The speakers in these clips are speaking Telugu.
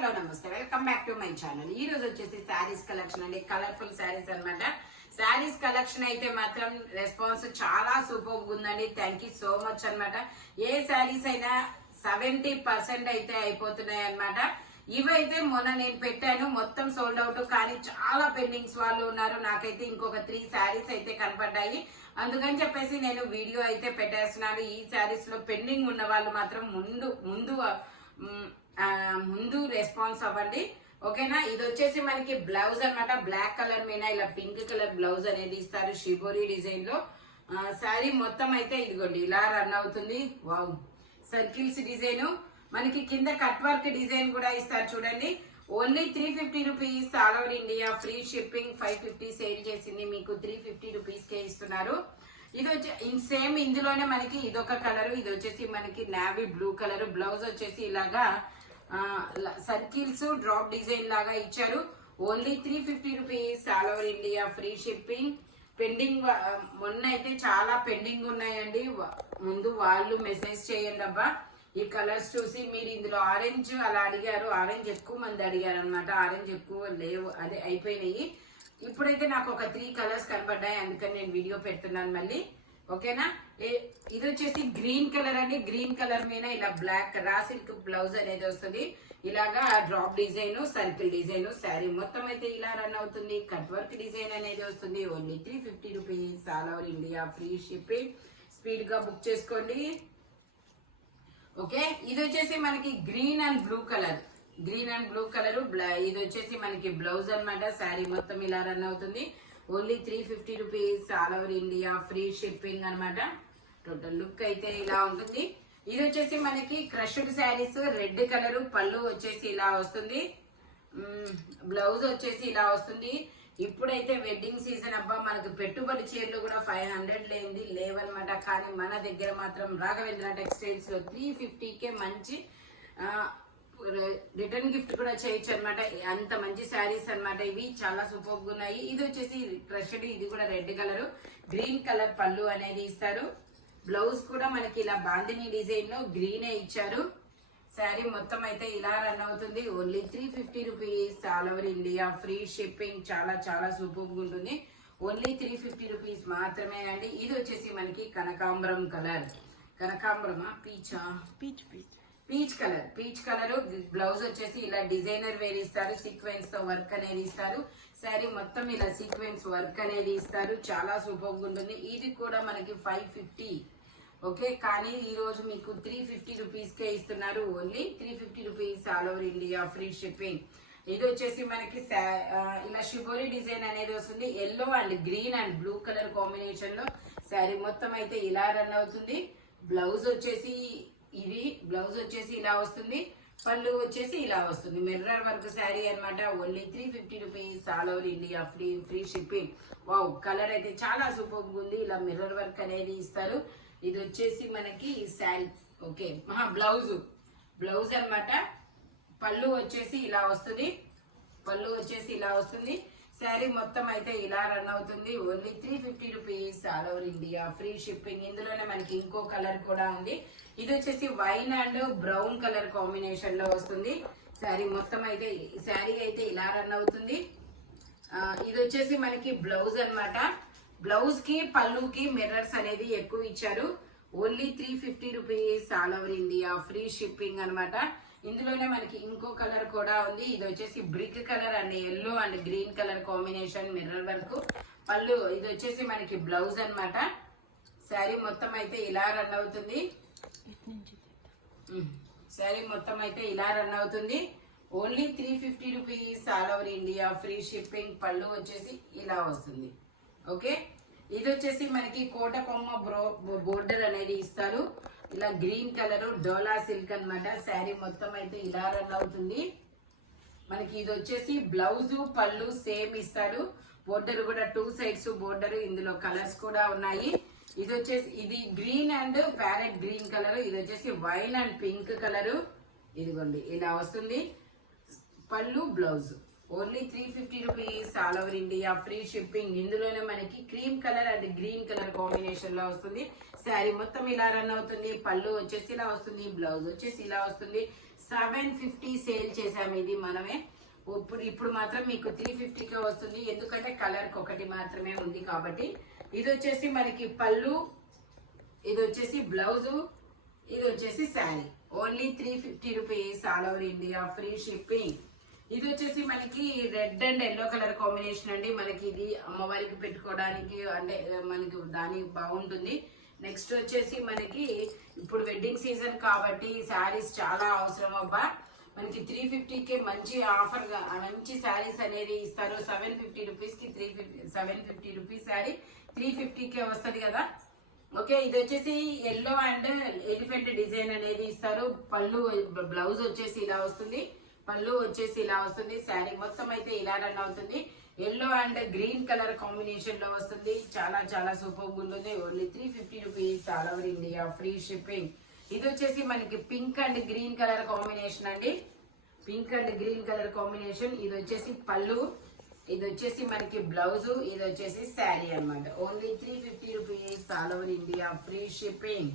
హలో నమస్తే, welcome back to my channel. ఈ రోజు వచ్చేసి శారీస్ కలెక్షన్ అండి, కలర్ఫుల్ శారీస్ అన్నమాట. శారీస్ కలెక్షన్ అయితే మాత్రం రెస్పాన్స్ చాలా సూపర్ ఉందండి. థ్యాంక్ యూ సో మచ్ అన్నమాట. ఏ శారీస్ అయినా 70% అయితే అయిపోతున్నాయి అన్నమాట. ఇవైతే మొన్న నేను పెట్టాను, మొత్తం సోల్డ్ అవుట్, కానీ చాలా పెండింగ్స్ వాళ్ళు ఉన్నారు. నాకైతే ఇంకొక 3 శారీస్ అయితే కనపడ్డాయి. అందుకని చెప్పేసి నేను వీడియో అయితే పెట్టేస్తున్నాను. ఈ శారీస్ లో పెండింగ్ ఉన్న వాళ్ళు మాత్రం ముందు రెస్పాన్స్ అవ్వండి, ఓకేనా. ఇది వచ్చేసి మనకి బ్లౌజ్ అన్నమాట. బ్లాక్ కలర్ మీద ఇలా పింక్ కలర్ బ్లౌజ్ అనేది ఇస్తారు షిబోరి డిజైన్ లో. శారీ మొత్తం అయితే ఇదిగోండి ఇలా రన్ అవుతుంది. వావ్, సర్కిల్స్ డిజైన్, మనకి కింద కట్ వర్క్ డిజైన్ కూడా ఇస్తారు చూడండి. Only 350 rupees, all over India free shipping. 550 sale చేసింది, మీకు 350 రూపీస్ కే ఇస్తున్నారు. ఇది వచ్చి సేమ్ ఇందులోనే మనకి ఇదొక కలర్, ఇది వచ్చేసి మనకి నావీ బ్లూ కలర్. బ్లౌజ్ వచ్చేసి ఇలాగా సర్కిల్స్ డ్రాప్ డిజైన్ లాగా ఇచ్చారు. Only 350 rupees, all over India free shipping. Pending మొన్న అయితే చాలా పెండింగ్ ఉన్నాయండి. ముందు వాళ్ళు మెసేజ్ చేయండి అబ్బా ఈ కలర్స్ చూసి. మీరు ఇందులో ఆరెంజ్ అలా అడిగారు, ఆరెంజ్ ఎక్కువ మంది అడిగారు అనమాట. ఆరెంజ్ ఎక్కువ లేవు, అదే అయిపోయినాయి. ఇప్పుడైతే నాకు ఒక 3 కలర్స్ కనపడ్డాయి, అందుకని నేను వీడియో పెడుతున్నాను మళ్ళీ, ఓకేనా. ఇది వచ్చేసి గ్రీన్ కలర్ అండి. గ్రీన్ కలర్ మీద ఇలా బ్లాక్ రా సిల్క్ బ్లౌజ్ అనేది వస్తుంది. ఇలాగా drop design, circle design. Sari మొత్తం అయితే ఇలా రన్ అవుతుంది. కట్ వర్క్ డిజైన్ అనేది వస్తుంది. Only 350 rupees, all over India free shipping. Speed గా బుక్ చేసుకోండి, ఓకే. ఇది వచ్చేసి మనకి green and blue colour. Green and blue colour. ఇది వచ్చేసి మనకి బ్లౌజ్ అన్నమాట. శారీ మొత్తం ఇలా రన్ అవుతుంది. Only 350 rupees, all over India free shipping అనమాట. టోటల్ లుక్ అయితే ఇలా ఉంటుంది. ఇది వచ్చేసి మనకి క్రష్డ్ శారీస్, రెడ్ కలర్. పళ్ళు వచ్చేసి ఇలా వస్తుంది, బ్లౌజ్ వచ్చేసి ఇలా వస్తుంది. ఇప్పుడైతే వెడ్డింగ్ సీజన్ అబ్బా, మనకు పెట్టుబడి చీరలు కూడా 500 లేనిది లేవన్నమాట. కానీ మన దగ్గర మాత్రం రాఘవేంద్ర టెక్స్టైల్స్ లో 350కే మంచి రిటర్న్ గిఫ్ట్ కూడా చేయొచ్చు అనమాట. అంత మంచి శారీస్ అనమాట. ఇవి చాలా సూపర్ గా ఉన్నాయి. ఇది వచ్చేసి క్రష్డ్, ఇది కూడా రెడ్ కలర్. గ్రీన్ కలర్ పళ్ళు అనేది ఇస్తారు. బ్లౌజ్ కూడా మనకి ఇలా బాందిని డిజైన్ లో గ్రీనే ఇచ్చారు. శారీ మొత్తం అయితే ఇలా రన్ అవుతుంది. Only 350 rupees, all over India free shipping. చాలా చాలా సూపర్ గా ఉంటుంది. ఓన్లీ 350 రూపీస్ మాత్రమే అండి. ఇది వచ్చేసి మనకి కనకాంబరం కలర్. కనకాంబరమా పీచా? Peach colour. Peach colour. Blouse వచ్చేసి ఇలా డిజైనర్ వేర్ ఇస్తారు. సీక్వెన్స్ తో వర్క్ అనేది ఇస్తారు. శారీ మొత్తం ఇలా సీక్వెన్స్ వర్క్ అనేది ఇస్తారు. చాలా సూపర్ గా ఉంటుంది. ఇది కూడా మనకి 550, ఓకే. కానీ ఈ రోజు మీకు 350 రూపీస్ కే ఇస్తున్నారు. Only 350 rupees, all over India free shipping. ఇది వచ్చేసి మనకి ఇలా షిబోరి డిజైన్ అనేది వస్తుంది. Yellow and green and blue colour combination లో శారీ మొత్తం అయితే ఇలా రన్ అవుతుంది. బ్లౌజ్ వచ్చేసి ఇది, బ్లౌజ్ వచ్చేసి ఇలా వస్తుంది. పళ్ళు వచ్చేసి ఇలా వస్తుంది. మిర్రర్ వర్క్ శారీ అనమాట. Only 350 rupees, all over India free shipping. Wow, colour అయితే చాలా సూపర్ ఉంది. ఇలా మిర్రర్ వర్క్ అనేది ఇస్తారు. ఇది వచ్చేసి మనకి శారీ, ఓకే. బ్లౌజ్ అనమాట. పళ్ళు వచ్చేసి ఇలా వస్తుంది. పళ్ళు వచ్చేసి ఇలా వస్తుంది. శారీ మొత్తం అయితే ఇలా రన్ అవుతుంది. Only 350 rupees, all over India free shipping. ఇందులోనే మనకి ఇంకో కలర్ కూడా ఉంది. ఇది వచ్చేసి wine and brown colour combination లో వస్తుంది. శారీ మొత్తం అయితే శారీ అయితే ఇలా రన్ అవుతుంది. ఇది వచ్చేసి మనకి బ్లౌజ్ అనమాట. బ్లౌజ్ కి పళ్ళుకి మిర్రర్స్ అనేది ఎక్కువ ఇచ్చారు. Only 350 rupees, all over India free shipping అనమాట. ఇందులోనే మనకి ఇంకో కలర్ కూడా ఉంది. ఇది వచ్చేసి brick colour and yellow and green colour combination mirror work. పళ్ళు. ఇది వచ్చేసి మనకి బ్లౌజ్ అనమాట. శారీ మొత్తం అయితే ఇలా రన్ అవుతుంది. శారీ మొత్తం అయితే ఇలా రన్ అవుతుంది. Only 350 rupees, all over India free shipping. పళ్ళు వచ్చేసి ఇలా వస్తుంది, ఓకే. ఇది వచ్చేసి మనకి కోట కొమ్మ బోర్డర్ అనేది ఇస్తారు. ఇలా గ్రీన్ కలర్ డోలా సిల్క్ అనమాట. శారీ మొత్తం అయితే ఇలా రన్ అవుతుంది. మనకి ఇది వచ్చేసి బ్లౌజ్ పళ్ళు సేమ్ ఇస్తారు. బోర్డర్ కూడా 2 సైడ్స్ బోర్డర్. ఇందులో కలర్స్ కూడా ఉన్నాయి. ఇది వచ్చేసి ఇది green and parrot green colour. ఇది వచ్చేసి వైన్ అండ్ పింక్ కలర్. ఇదిగోండి ఇలా వస్తుంది. పళ్ళు blouse. Only 350 rupees, all over India free shipping. ఇందులోనే మనకి cream colour and green colour combination లో వస్తుంది. శారీ మొత్తం ఇలా రన్ అవుతుంది. పళ్ళు వచ్చేసి ఇలా వస్తుంది. బ్లౌజ్ వచ్చేసి ఇలా వస్తుంది. 750 సేల్ చేసాము, ఇది మనమే. ఇప్పుడు మాత్రం మీకు 350కే వస్తుంది, ఎందుకంటే కలర్ ఒకటి మాత్రమే ఉంది కాబట్టి. ఇది వచ్చేసి మనకి పళ్ళు, ఇది వచ్చేసి బ్లౌజు, ఇది వచ్చేసి sari. Only 350 rupees, all over India, free shipping. ఇది వచ్చేసి మనకి red and yellow colour combination అండి. మనకి ఇది అమ్మవారికి పెట్టుకోవడానికి అంటే మనకి దానికి బాగుంటుంది. నెక్స్ట్ వచ్చేసి మనకి ఇప్పుడు వెడ్డింగ్ సీజన్ కాబట్టి శారీస్ చాలా అవసరం అబ్బా. మనకి 350కే మంచి ఆఫర్ గా మంచి శారీస్ అనేది ఇస్తారు. 750 రూపీస్ కి 750 రూపీస్ శారీ 350కే వస్తుంది కదా. ఓకే, ఇది వచ్చేసి ఎల్లో అండ్ ఎలిఫెంట్ డిజైన్ అనేది ఇస్తారు. పళ్ళు బ్లౌజ్ వచ్చేసి ఇలా వస్తుంది, పళ్ళు వచ్చేసి ఇలా వస్తుంది. శారీ మొత్తం అయితే ఇలా రన్ అవుతుంది. Yellow and green colour combination లో వస్తుంది. చాలా చాలా సూపర్ ఉంటుంది. Only 350 rupees, all over India, free shipping. ఇది వచ్చేసి మనకి pink and green colour combination అండి. Pink and green colour combination. ఇది వచ్చేసి పళ్ళు, ఇది వచ్చేసి మనకి బ్లౌజ్, ఇది వచ్చేసి శారీ అన్నమాట. Only 350 rupees, all over India, free shipping.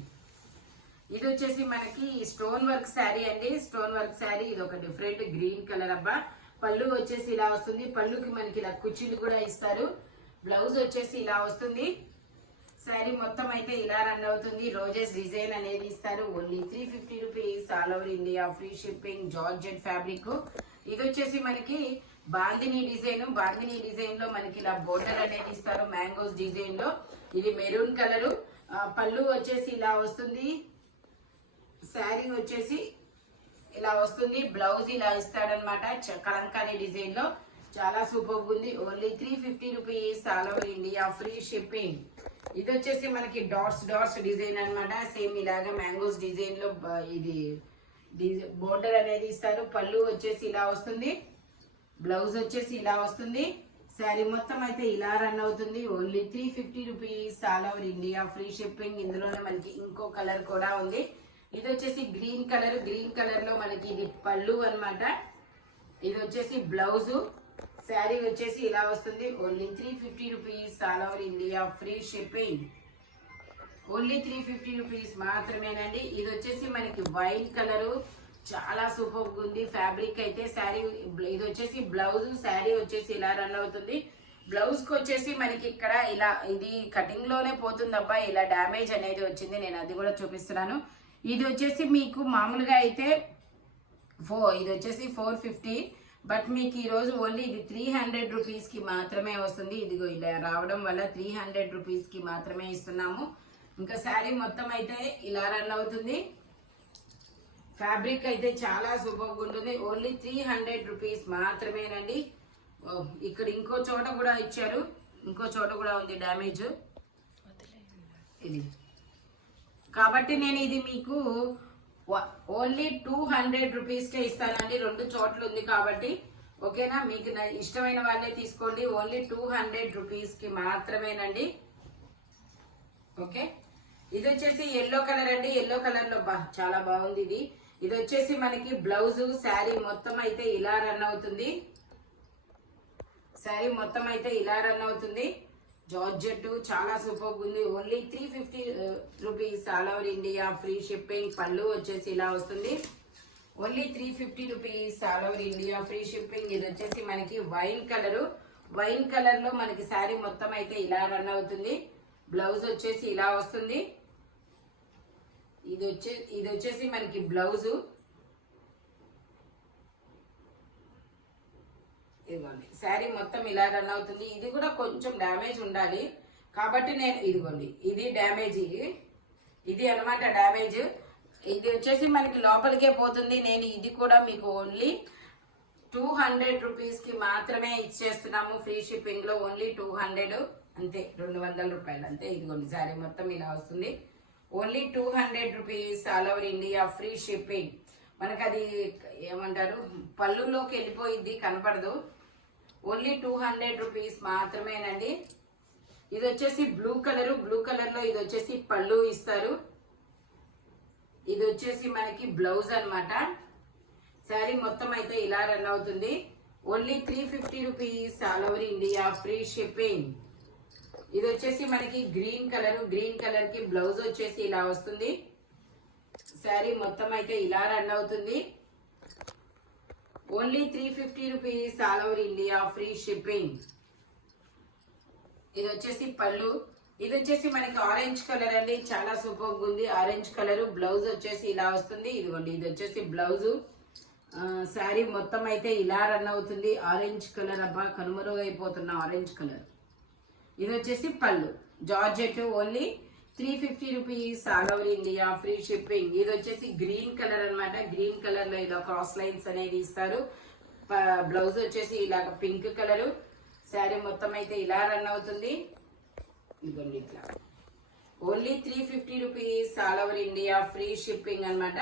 ఇది వచ్చేసి మనకి స్టోన్ వర్క్ శారీ అండి. స్టోన్ వర్క్ శారీ, ఇది ఒక డిఫరెంట్ గ్రీన్ కలర్ అబ్బా. పళ్ళు వచ్చేసి ఇలా వస్తుంది. పళ్ళుకి మనకి ఇలా కుర్చీలు కూడా ఇస్తారు. బ్లౌజ్ వచ్చేసి ఇలా వస్తుంది. శారీ మొత్తం అయితే ఇలా రన్ అవుతుంది. రోజెస్ డిజైన్ అనేది ఇస్తారు. Only 350 rupees, all over India, free shipping. Georgette fabric. ఇది వచ్చేసి మనకి బాందిని డిజైన్. బాందిని డిజైన్ లో మనకి ఇలా బోర్డర్ అనేది ఇస్తారు మ్యాంగోస్ డిజైన్ లో. ఇది మెరూన్ కలరు. పళ్ళు వచ్చేసి ఇలా వస్తుంది. శారీ వచ్చేసి ఇలా వస్తుంది. బ్లౌజ్ ఇలా ఇస్తాడనమాట కలంకారీ డిజైన్ లో. చాలా సూపర్ ఉంది. Only 350 rupees, all over India, free shipping. ఇది వచ్చేసి మనకి డాట్స్ డిజైన్ అన్నమాట. సేమ్ ఇలాగా మ్యాంగోస్ డిజైన్ లో ఇది బోర్డర్ అనేది ఇస్తారు. పళ్ళు వచ్చేసి ఇలా వస్తుంది. బ్లౌజ్ వచ్చేసి ఇలా వస్తుంది. శారీ మొత్తం అయితే ఇలా రన్ అవుతుంది. Only 350 rupees, all over India, free shipping. ఇందులోనే మనకి ఇంకో కలర్ కూడా ఉంది. ఇది వచ్చేసి గ్రీన్ కలర్. గ్రీన్ కలర్ లో మనకి ఇది పళ్ళు అన్నమాట. ఇది వచ్చేసి బ్లౌజ్. శారీ వచ్చేసి ఇలా వస్తుంది. Only 350 rupees, all over India, free shipping. Only 350 rupees మాత్రమేనండి. ఇది వచ్చేసి మనకి వైట్ కలరు. చాలా సూపర్ ఉంది ఫ్యాబ్రిక్ అయితే. శారీ ఇది వచ్చేసి బ్లౌజ్. శారీ వచ్చేసి ఇలా రన్ అవుతుంది. బ్లౌజ్ కి వచ్చేసి మనకి ఇక్కడ ఇలా ఇది కటింగ్ లోనే పోతుంది అబ్బా. ఇలా డ్యామేజ్ అనేది వచ్చింది. నేను అది కూడా చూపిస్తున్నాను. ఇది వచ్చేసి మీకు మామూలుగా అయితే ఇది వచ్చేసి 450, బట్ మీకు ఈరోజు ఓన్లీ ఇది 300 రూపీస్ కి మాత్రమే వస్తుంది. ఇదిగో ఇలా రావడం వల్ల 300 రూపీస్ కి మాత్రమే ఇస్తున్నాము. ఇంకా శారీ మొత్తం అయితే ఇలా రన్ అవుతుంది. ఫ్యాబ్రిక్ అయితే చాలా సూపర్ ఉంటుంది. ఓన్లీ 300 రూపీస్ మాత్రమేనండి. ఇక్కడ ఇంకో చోట కూడా ఇచ్చారు, ఇంకో చోట కూడా ఉంది డ్యామేజ్ ఇది. కాబట్టి నేను ఇది మీకు ఓన్లీ 200 రూపీస్కే ఇస్తానండి. 2 చోట్ల ఉంది కాబట్టి. ఓకేనా, మీకు ఇష్టమైన వాళ్ళే తీసుకోండి. ఓన్లీ 200 రూపీస్కి మాత్రమేనండి. ఓకే, ఇది వచ్చేసి ఎల్లో కలర్ అండి. ఎల్లో కలర్ లో చాలా బాగుంది ఇది. ఇది వచ్చేసి మనకి బ్లౌజ్. శారీ మొత్తం అయితే ఇలా రన్ అవుతుంది. శారీ మొత్తం అయితే ఇలా రన్ అవుతుంది. జార్జెట్ చాలా సూపర్ ఉంది. Only 350 rupees, all over India, free shipping. పళ్ళు వచ్చేసి ఇలా వస్తుంది. Only 350 rupees, all over India, free shipping. ఇది వచ్చేసి మనకి వైన్ కలరు. వైన్ కలర్ లో మనకి శారీ మొత్తం అయితే ఇలా రన్ అవుతుంది. బ్లౌజ్ వచ్చేసి ఇలా వస్తుంది. ఇది వచ్చేసి మనకి బ్లౌజు. ఇదిగోండి, శారీ మొత్తం ఇలా రన్ అవుతుంది. ఇది కూడా కొంచెం డ్యామేజ్ ఉండాలి కాబట్టి నేను ఇదిగోండి, ఇది డ్యామేజ్, ఇది అన్నమాట డ్యామేజ్. ఇది వచ్చేసి మనకి లోపలికే పోతుంది. నేను ఇది కూడా మీకు ఓన్లీ 200 రూపీస్కి మాత్రమే ఇచ్చేస్తున్నాము. ఫ్రీ షిప్పింగ్ లో ఓన్లీ 200 అంతే, 200 రూపాయలు అంతే. ఇదిగోండి, శారీ మొత్తం ఇలా వస్తుంది. Only 200 rupees, all over India, free shipping. మనకు అది ఏమంటారు పళ్ళులోకి వెళ్ళిపోయింది, కనపడదు. ఓన్లీ 200 రూపీస్ మాత్రమేనండి. ఇది వచ్చేసి బ్లూ కలర్. బ్లూ కలర్ లో ఇది వచ్చేసి పళ్ళు ఇస్తారు. ఇది వచ్చేసి మనకి బ్లౌజ్ అన్నమాట. శారీ మొత్తం అయితే ఇలా రన్ అవుతుంది. Only 350 rupees, all over India, free shipping. ఇది వచ్చేసి మనకి గ్రీన్ కలర్. గ్రీన్ కలర్ కి బ్లౌజ్ వచ్చేసి ఇలా వస్తుంది. శారీ మొత్తం అయితే ఇలా రన్ అవుతుంది. Only 350 rupees all over India free shipping. ఇది వచ్చేసి పళ్ళు. ఇది వచ్చేసి మనకి ఆరెంజ్ కలర్ అండి, చాలా సూపర్ ఉంది. ఆరెంజ్ కలర్ బ్లౌజ్ వచ్చేసి ఇలా వస్తుంది. ఇదిగోండి ఇది వచ్చేసి బ్లౌజ్. శారీ మొత్తం అయితే ఇలా రన్ అవుతుంది. ఆరెంజ్ కలర్, అబ్బా కనుమరుగైపోతున్న ఆరెంజ్ కలర్. ఇది వచ్చేసి పళ్ళు georgette. Only 350 rupees all over India free shipping. ఇది వచ్చేసి గ్రీన్ కలర్ అన్నమాట. గ్రీన్ కలర్ లో ఇలా క్రాస్ లైన్స్ అనేది ఇస్తారు. బ్లౌజ్ వచ్చేసి ఇలాగ పింక్ కలర్. శారీ మొత్తం అయితే ఇలా రన్ అవుతుంది. ఇదిగోండి ఇట్లా. Only 350 rupees all over India free shipping అన్నమాట.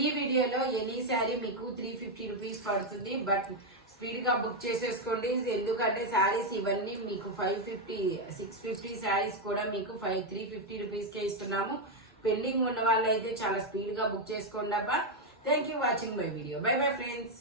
ఈ వీడియోలో ఎనీ శారీ మీకు 350 రూపీస్ పడుతుంది. బట్ స్పీడ్ గా బుక్ చేసేసుకోండి, ఎందుకంటే శారీస్ ఇవన్నీ మీకు 550 650 శారీస్ కూడా మీకు 350 రూపీస్ కే ఇస్తున్నాము. పెండింగ్ ఉన్న వాళ్ళు అయితే చాలా స్పీడ్ గా బుక్ చేసుకోండి అబ్బా. Thank you watching my video. By bye friends.